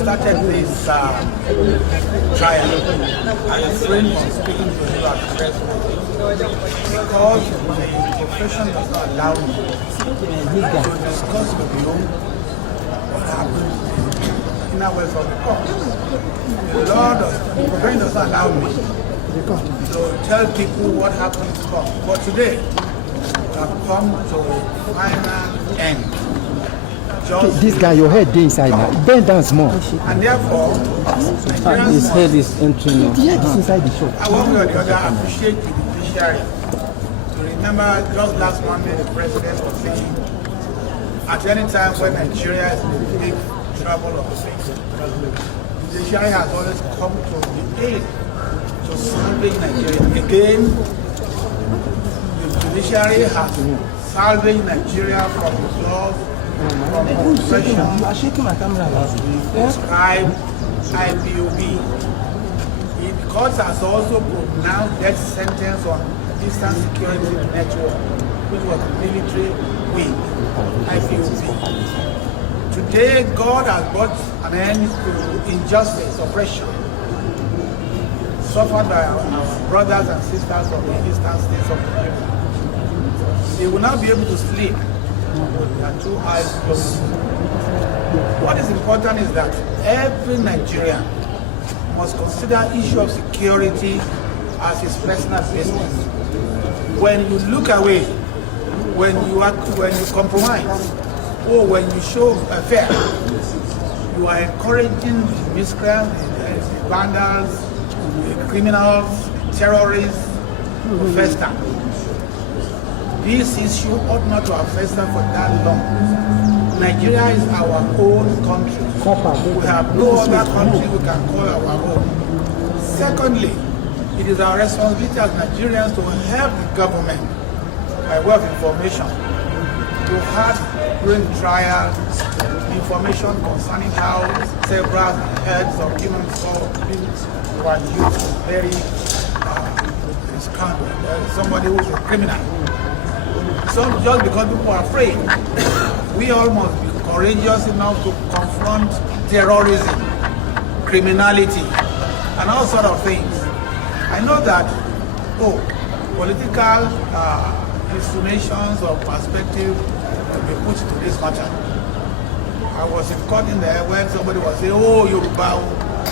started this trial, I refrained from speaking to you at the press because the profession does not allow me to discuss with you what happened in our welfare of the court. The profession does not allow me to tell people what happened in court. But today, we have come to a final end. This guy, your head is inside now. Bend down small. And therefore, his head is entering now. His head is inside the shop. I want to appreciate the judiciary. To remember, just last Monday, the president was saying, at any time when Nigeria is in big trouble or things, the judiciary has always come to the aid to salvage Nigeria. Again, the judiciary has salvaged Nigeria from the laws, from oppression, prescribed IPOB. The court has also pronounced death sentence on Eastern Security Network, which was the military wing, IPOB. Today, God has brought an end to injustice, oppression, suffered by our brothers and sisters of the eastern states of Nigeria. They will not be able to sleep with their two eyes closed. What is important is that every Nigerian must consider issue of security as his personal business. When you look away, when you compromise, or when you show fear, you are encouraging the miscreants, the vandals, the criminals, terrorists to fester. This issue ought not to have festered for that long. Nigeria is our own country. We have no other country we can call our own. Secondly, it is our responsibility as Nigerians to help the government by way of information to have during trial information concerning how several heads of human beings were used to bury somebody who is a criminal. So just because people are afraid, we all must be courageous enough to confront terrorism, criminality, and all sort of things. I know that, political insinuations or perspective will be put to this matter. I was in court in there when somebody was saying, oh, Yoruba,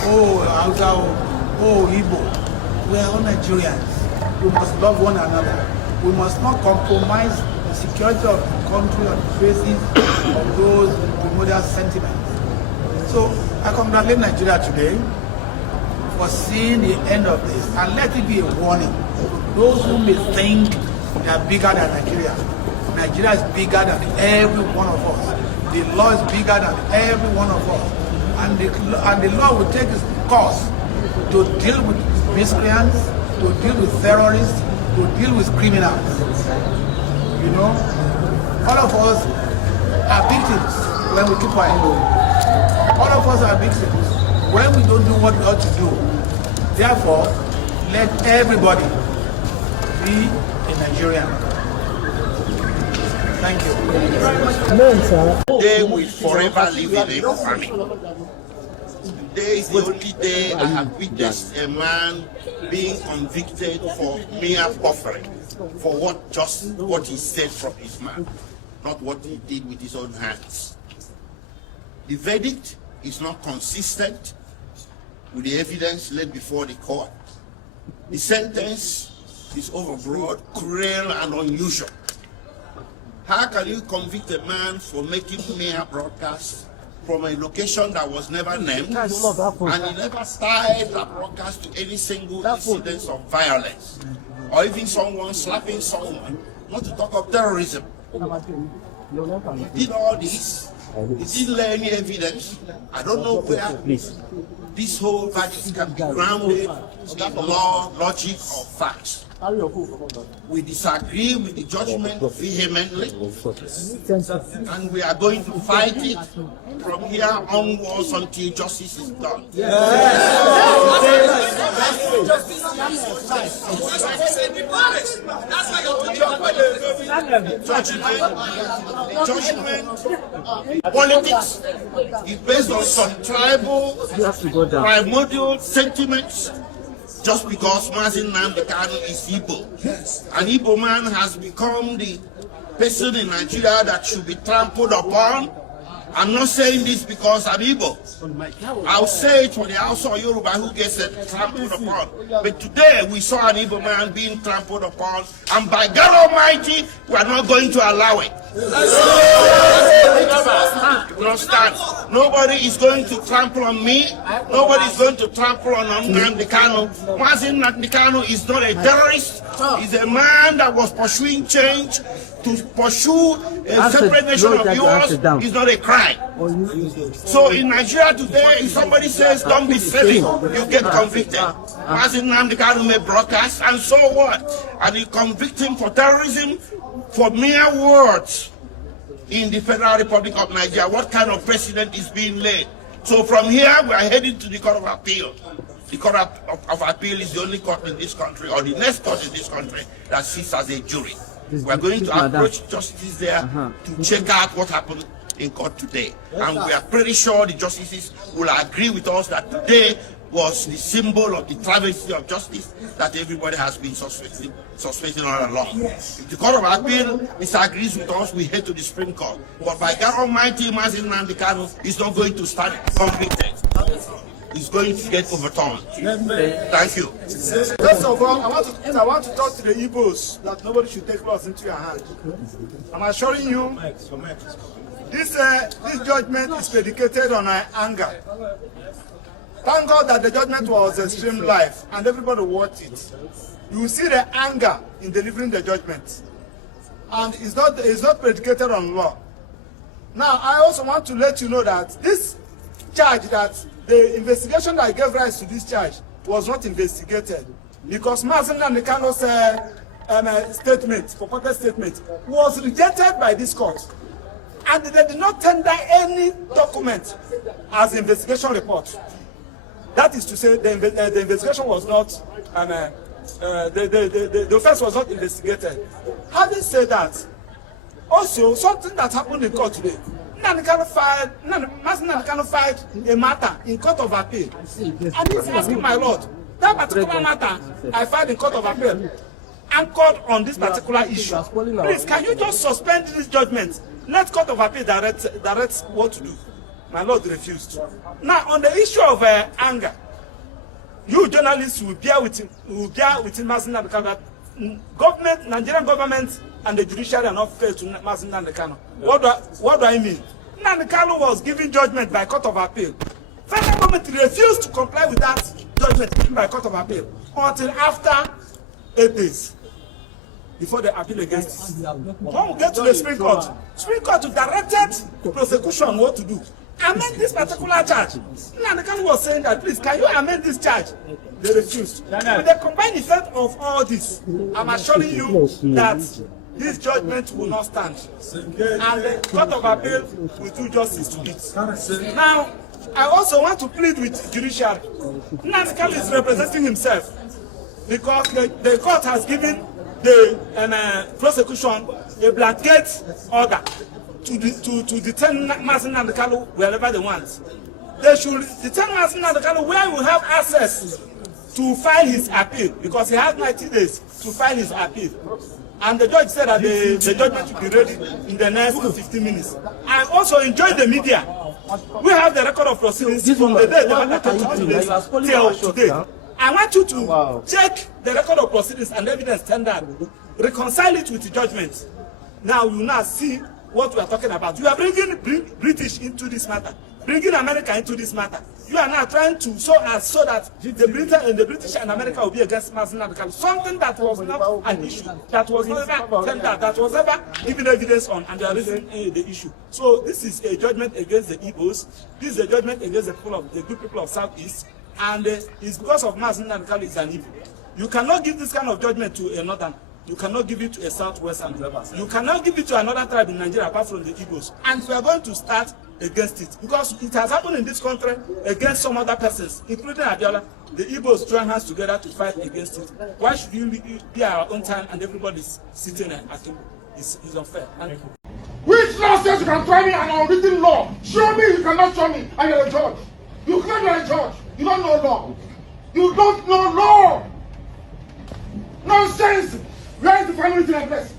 oh, Hausa, oh, Igbo. We are all Nigerians. We must love one another. We must not compromise the security of the country on the basis of those primordial sentiments. So I congratulate Nigeria today for seeing the end of this, and let it be a warning. Those who may think they are bigger than Nigeria. Nigeria is bigger than every one of us. The law is bigger than every one of us. And the law will take its course to deal with miscreants, to deal with terrorists, to deal with criminals. You know, all of us are victims when we keep quiet. All of us are victims when we don't do what we ought to do. Therefore, let everybody be a Nigerian. Thank you. Today will forever live in infamy. Today is the only day I have witnessed a man being convicted for mere buffering, for what he said from his mouth, not what he did with his own hands. The verdict is not consistent with the evidence laid before the court. The sentence is overbroad, cruel, and unusual. How can you convict a man for making mere broadcasts from a location that was never named, and he never started that broadcast to any single incident of violence, or even someone slapping someone, not to talk of terrorism? He did all this. He didn't lay any evidence. I don't know where this whole verdict can be grounded in law, logic, or facts. We disagree with the judgment vehemently, and we are going to fight it from here onwards until justice is done. Judgment, politics is based on some tribal, primordial sentiments. Just because Mazi Nnamdi Kanu is Igbo. An Igbo man has become the person in Nigeria that should be trampled upon. I'm not saying this because I'm Igbo. I'll say it for the house of Yoruba who gets trampled upon. But today we saw an Igbo man being trampled upon, and by God Almighty, we are not going to allow it. It will not stand. Nobody is going to trample on me. Nobody is going to trample on Nnamdi Kanu. Mazi Nnamdi Kanu is not a terrorist. He's a man that was pursuing change. To pursue a separate nation of yours is not a crime. So in Nigeria today, if somebody says don't be silly, you get convicted. Mazi Nnamdi Kanu may broadcast, and so what? And you convict him for terrorism for mere words in the Federal Republic of Nigeria. What kind of precedent is being laid? So from here, we are heading to the Court of Appeal. The Court of Appeal is the only court in this country, or the next court in this country, that sits as a jury. We are going to approach justices there to check out what happened in court today. And we are pretty sure the justices will agree with us that today was the symbol of the travesty of justice that everybody has been suspecting all along. If the Court of Appeal disagrees with us, we head to the Supreme Court. But by God Almighty, Mazi Nnamdi Kanu is not going to stand convicted. Is going to get overturned. Thank you. First of all, I want to talk to the Igbos that nobody should take laws into your hand. I'm assuring you, this judgment is predicated on anger. Thank God that the judgment was streamed live and everybody watched it. You will see the anger in delivering the judgment, and it's not predicated on law. Now, I also want to let you know that this charge, that the investigation that gave rise to this charge was not investigated, because Mazi Nnamdi Kanu's purported statement was rejected by this court, and they did not tender any document as investigation report. That is to say, the investigation was not, the offense was not investigated. Having said that, also something that happened in court today, Mazi Nnamdi Kanu filed a matter in Court of Appeal, and he's asking, my lord, that particular matter I filed in Court of Appeal anchored on this particular issue. Please, can you just suspend this judgment? Let Court of Appeal direct what to do. My lord refused. Now, on the issue of anger, you journalists will bear with Mazi Nnamdi Kanu. Government, Nigerian government, and the judiciary are not fair to Mazi Nnamdi Kanu. What do I mean? Nnamdi Kanu was given judgment by Court of Appeal. Federal government refused to comply with that judgment given by Court of Appeal until after 8 days before the appeal against it. When we get to the Supreme Court directed the prosecution what to do. Amend this particular charge. Nnamdi Kanu was saying that, please, can you amend this charge? They refused. With the combined effect of all this, I'm assuring you that this judgment will not stand. And the Court of Appeal will do justice to it. Now, I also want to plead with judiciary. Nnamdi Kanu is representing himself, because the court has given the prosecution a blanket order to detain Mazi Nnamdi Kanu wherever they want. They should detain Mazi Nnamdi Kanu where we have access to file his appeal, because he has 90 days to file his appeal. And the judge said that the judgment will be ready in the next 15 minutes. I also enjoyed the media. We have the record of proceedings from the day till today. I want you to check the record of proceedings and evidence tendered, reconcile it with the judgment. Now you now see what we are talking about. You are bringing British into this matter, bringing America into this matter. You are now trying to so that the British and America will be against Mazi Nnamdi Kanu. Something that was not an issue, that was never tendered, that was never given evidence on, and they are raising the issue. So this is a judgment against the Igbos. This is a judgment against the good people of Southeast, and it's because of Mazi Nnamdi Kanu is an Igbo. You cannot give this kind of judgment to a northern. You cannot give it to a southwestern. You cannot give it to another tribe in Nigeria apart from the Igbos. And we are going to start against it because it has happened in this country against some other persons, including Abiola. The Igbos join hands together to fight against it. Why should we be our own time and everybody's sitting at home? It's unfair. Thank you. Which law says you can try me an unwritten law? Show me, you cannot show me, and you're a judge. You claim you're a judge. You don't know law. You don't know law. Nonsense. Where is the family written address?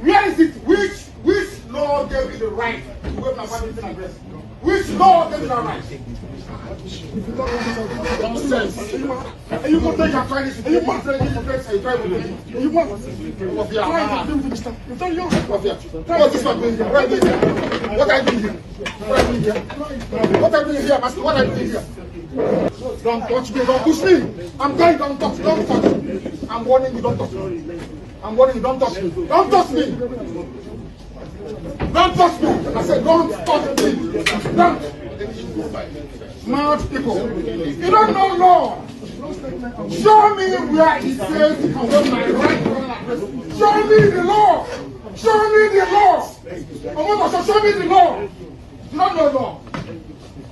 Where is it? Which law gave you the right to waive my family written address? Which law gave you that right? Nonsense. You want to take your Chinese? You want to take your place and drive with me? You want to what you are doing this time? You tell you what is not doing here? What are you doing here? What are you doing here? What are you doing here, Master? What are you doing here? Don't touch me, don't push me. I'm going, don't touch me. I'm warning you, don't touch me. I'm warning you, don't touch me. Don't touch me. Don't touch me. I said, don't touch me. Don't. Smart people. You don't know law. Show me where it says you can hold my right to run address. Show me the law. Show me the law. Show me the law. You don't know law.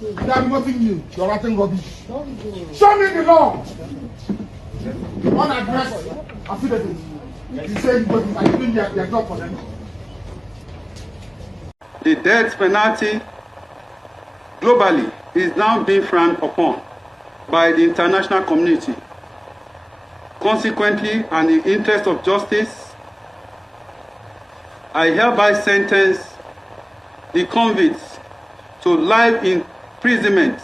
They are removing you. You're writing rubbish. Show me the law. On address. Affidavit. You say you are doing their job for them. The death penalty globally is now being frowned upon by the international community. Consequently, and in the interest of justice, I hereby sentence the convicts to life imprisonment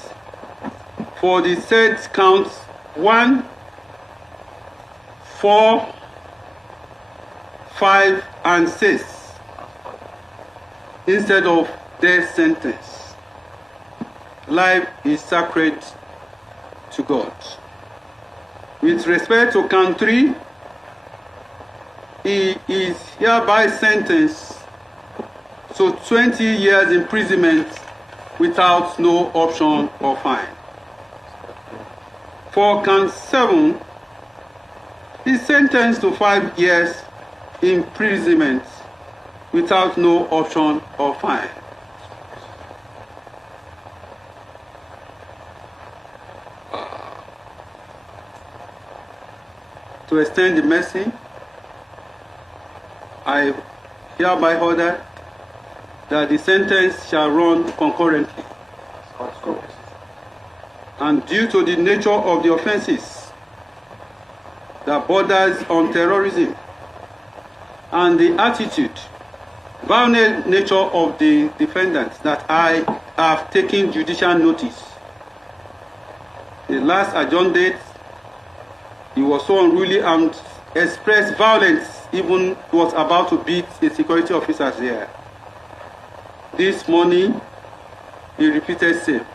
for the said counts 1, 4, 5, and 6 instead of death sentence. Life is sacred to God. With respect to count 3, he is hereby sentenced to 20 years imprisonment without no option or fine. For count 7, he is sentenced to 5 years imprisonment without no option or fine. To extend the mercy, I hereby order that the sentence shall run concurrently. And due to the nature of the offenses that borders on terrorism and the attitude, violent nature of the defendants that I have taken judicial notice. The last adjourned date, he was so unruly and expressed violence, even was about to beat the security officers there. This morning, he repeated same.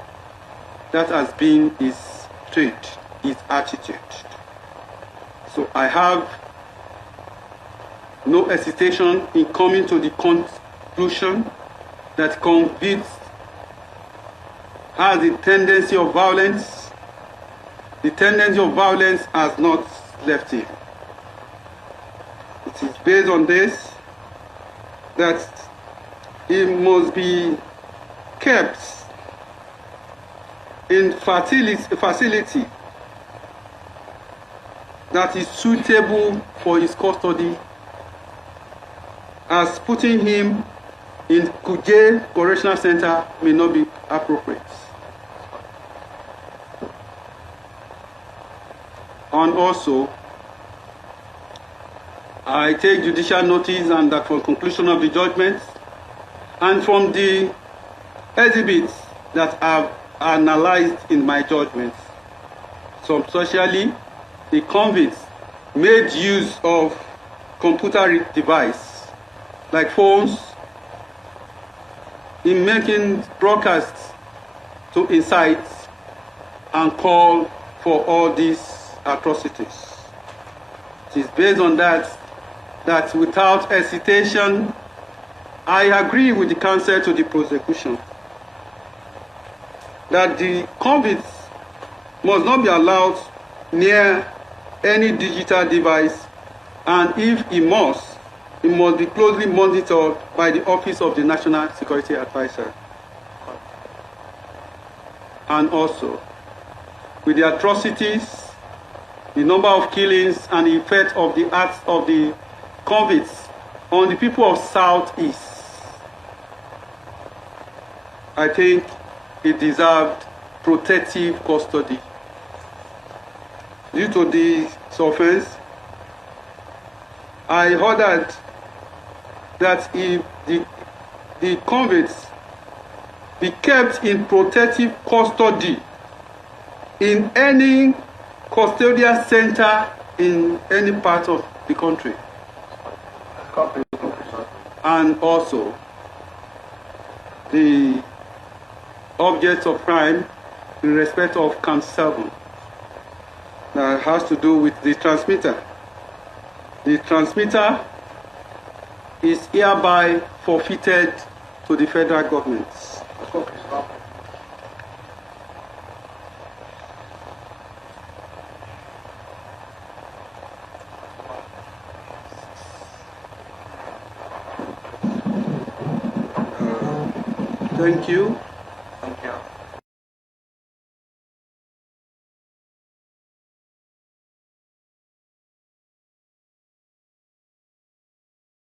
That has been his trait, his attitude. So I have no hesitation in coming to the conclusion that convict has a tendency of violence. The tendency of violence has not left him. It is based on this that he must be kept in facility that is suitable for his custody, as putting him in Kuje Correctional Center may not be appropriate. And also, I take judicial notice and that for conclusion of the judgment and from the exhibits that I've analyzed in my judgment, substantially, the convicts made use of computer device like phones in making broadcasts to incite and call for all these atrocities. It is based on that without hesitation, I agree with the counsel to the prosecution that the convicts must not be allowed near any digital device, and if it must be closely monitored by the Office of the National Security Advisor. And also, with the atrocities, the number of killings, and the effect of the acts of the convicts on the people of Southeast, I think it deserved protective custody. Due to this offense, I ordered that if the convicts be kept in protective custody in any custodial center in any part of the country. And also, the objects of crime in respect of Camp 7 that has to do with the transmitter. The transmitter is hereby forfeited to the federal government. Thank you.